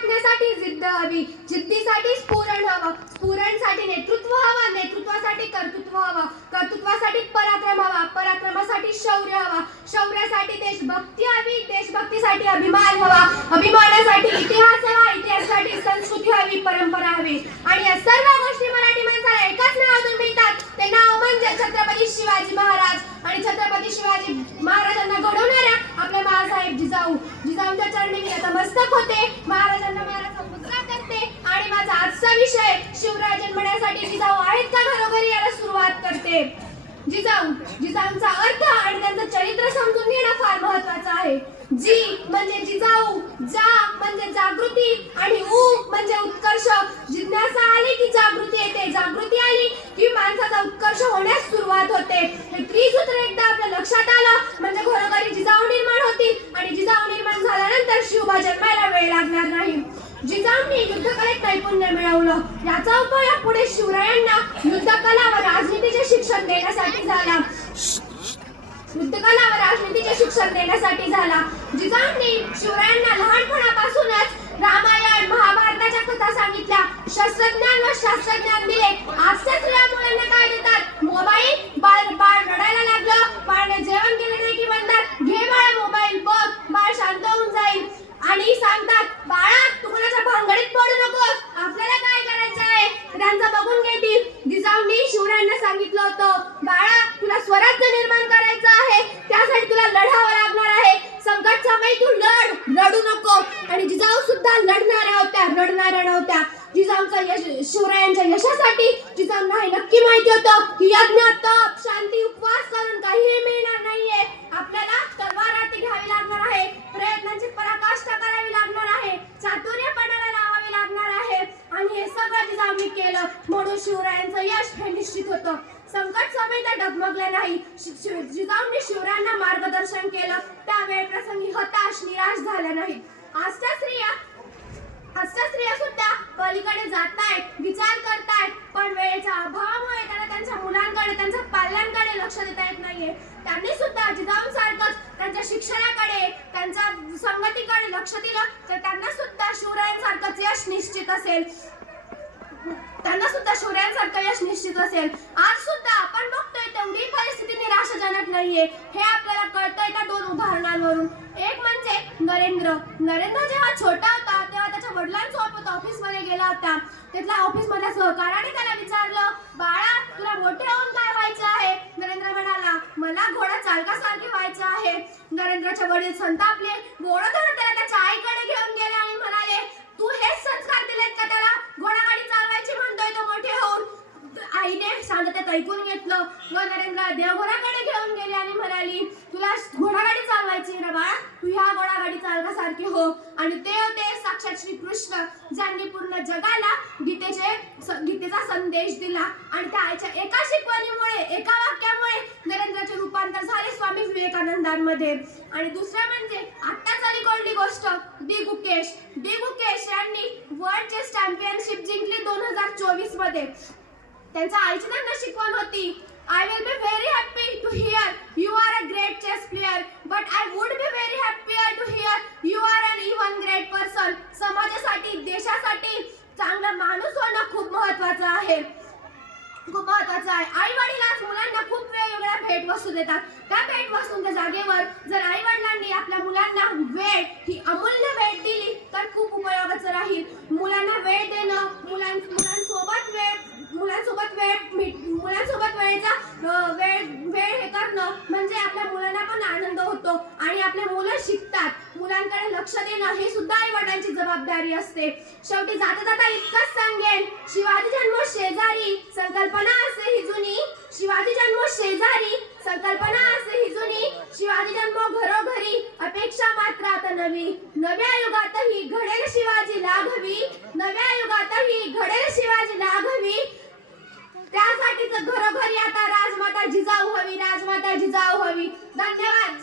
साठी जिद्द हवी. जिद्दीसाठी स्फुरण हवं. स्फुरणसाठी नेतृत्व हवं. नेतृत्वासाठी कर्तृत्व हवं. कर्तृत्वासाठी पराक्रम हवा. पराक्रमासाठी शौर्य हवा. शौर्यासाठी देशभक्ती हवी. देशभक्तीसाठी अभिमान हवा. अभिमानासाठी इतिहास हवा. इतिहासासाठी संस्कृती हवी. परंपरा हवी. आणि या सर्व गोष्टी सुरुवात जिजाऊ जिजाऊंचा अर्थ आणि त्यांचं चरित्र समजून घेणं फार महत्वाचं आहे. जी म्हणजे जिजाऊ जा म्हणजे जागृती आणि उ म्हणजे उत्कर्ष. जिज्ञासा आली की जागृती येते. जागृती आली की माणसाचा उत्कर्ष होण्यास सुरुवात होते. हे त्रिसूत्र एकदा आपल्या लक्षात आलं. म्हणजे घरोघरी जिजाऊ निर्माण होतील आणि जिजाऊ निर्माण झाल्यानंतर शिवबा जन्मायला वेळ लागणार नाही. जिजाऊंनी युद्धकलेत नैपुण्य मिळवलं. याचा उपयोग पुढे शिवरायांना युद्धकला व राजनीतीचे शिक्षण देण्यासाठी झाला. युद्धकला व राजनीतीचे शिक्षण देण्यासाठी झाला. जिजाऊंनी शिवरायांना लहानपणापासूनच रामायण महाभारताच्या कथा सांगितल्या. शस्त्रज्ञान व शास्त्रज्ञान दिले. आजच्या स्त्रिया मुलांना काय देतात. मोबाईल बाळ बाळ रडायला लागलं. बाळने जेवण केले नाही की म्हणतात घे बाळा मोबाईल बघ. बाळ शांत होऊन जाईल. आणि सांगतात बाळा तू कोणाच्या भांगडीत पडू नकोस आपल्याला काय करायचं आहे त्यांचं बघून घेतील जिजाऊंनी सांगितलं होतं बाळा तुला स्वराज्य निर्माण करायचं आहे त्यासाठी तुला लढावं लागणार आहे. संकट समय तू लढ रडू नको. आणि जिजाऊ सुद्धा लढणाऱ्या होत्या रडणाऱ्या नव्हत्या. जिजाऊंचा यश शिवरायांच्या यशासाठी जिजाऊंना हे नक्की माहिती होतं की यज्ञ तप शांती उपवास करून काहीही मिळणार नाहीये आपल्याला तलवार हाती घ्यावी लागणार आहे प्रयत्नांची पराकाष्ठा करावी लागणार आहे चातुर्य पणाला लावावे लागणार आहे आणि हे सगळं जिजाऊंनी केलं. म्हणून शिवरायांचं यश हे निश्चित होतं. संकट समय त्या डगमगले नाही. जिजाऊंनी शिवरायांना मार्गदर्शन केलं. त्यावेळ प्रसंगी हताश निराश झाल्या नाही. आजच्या स्त्रिया आजच्या स्त्रिया सुद्धा पलीकडे जात आहेत विचार करतायत. पण वेळेच्या अभावामुळे त्यांना त्यांच्या मुलांकडे त्यांच्या पाल्यांकडे लक्ष देता येत नाहीये. त्यांनी सुद्धा जिजाऊंसारखंच त्यांच्या शिक्षणाकडे त्यांच्या संगतीकडे लक्ष दिलं. तर त्यांना सुद्धा शिवरायांसारखंच यश निश्चित असेल. त्यांना सुद्धा शौर्यांसारखं यश निश्चित असेल. आज सुद्धा आपण बघतोय तेवढी परिस्थिती निराशाजनक नाहीये. हे आपल्याला कळतंय त्या दोन उदाहरणांवरून. एक म्हणजे नरेंद्र. नरेंद्र जेव्हा छोटा होता तेव्हा त्याच्या वडिलांसोबत ऑफिसमध्ये गेला होता. तिथल्या ऑफिस मधल्या सहकाराने त्याला विचारलं बाळा तुला मोठे होऊन काय व्हायचं आहे? नरेंद्र म्हणाला मला घोडा चालकासारखे व्हायचं आहे. नरेंद्रचे वडील संतापले. घोडं धरून त्याला त्याच्या आईकडे घेऊन गेले आणि म्हणाले तू हेच संस्कार दिलेत का त्याला घोडागाडी चालवायची म्हणतोय तो मोठे होऊन आईने शांततेत ऐकून घेतलं. व नरेंद्र देवघोराकडे घेऊन गेली आणि म्हणाली तुला घोडागाडी चालवायची ना बाळा. तू ह्या घोडागाडी चालकासारखी हो. आणि ते होते साक्षात श्री कृष्ण ज्यांनी पूर्ण जगाला गीतेचे गीतेचा संदेश दिला. आणि त्या आईच्या एका शिकवणीमुळे एका वाक्यामुळे नरेंद्राचे रूपांतर झाले स्वामी विवेकानंदांमध्ये. आणि दुसरं म्हणजे आत्ताच आली कोणती गोष्ट डी गुकेश. डी गुकेश यांनी वर्ल्ड चेस चॅम्पियनशिप जिंकली दोन हजार चोवीसमध्ये त्यांच्या आईची त्यांना शिकवण होती. I will be very happy to hear you are a great chess player but I would be very happy to hear you are an even great person समाजासाठी देशासाठी चांगला माणूस होणं खूप महत्वाचं आहे. खूप महत्वाचं आहे. आई वडील आज मुलांना खूप वेगवेगळ्या भेट वस्तू देतात. त्या भेट वस्तूंच्या जागेवर जर आई वडिलांनी आपल्या मुलांना वेळ वेळ वेळ हे करणं म्हणजे आपल्या मुलांना पण आनंद होतो आणि आपल्या मुलं शिकतात. मुलांकडे लक्ष देणं हे सुद्धा आई वडिलांची जबाबदारी असते. शेवटी जाता जाता इतकंच सांगेन शिवाजी जन्म शेजारी संकल्पना असे ही जुनी. शिवाजी जन्म शेजारी संकल्पना असे ही जुनी. शिवाजी जन्म घरोघरी अपेक्षा मात्र आता नवी. नव्या युगातही घडेल शिवाजी लाघवी. नव्या युगातही घडेल शिवाजी माताजीचा आव व्हावी धन्यवाद.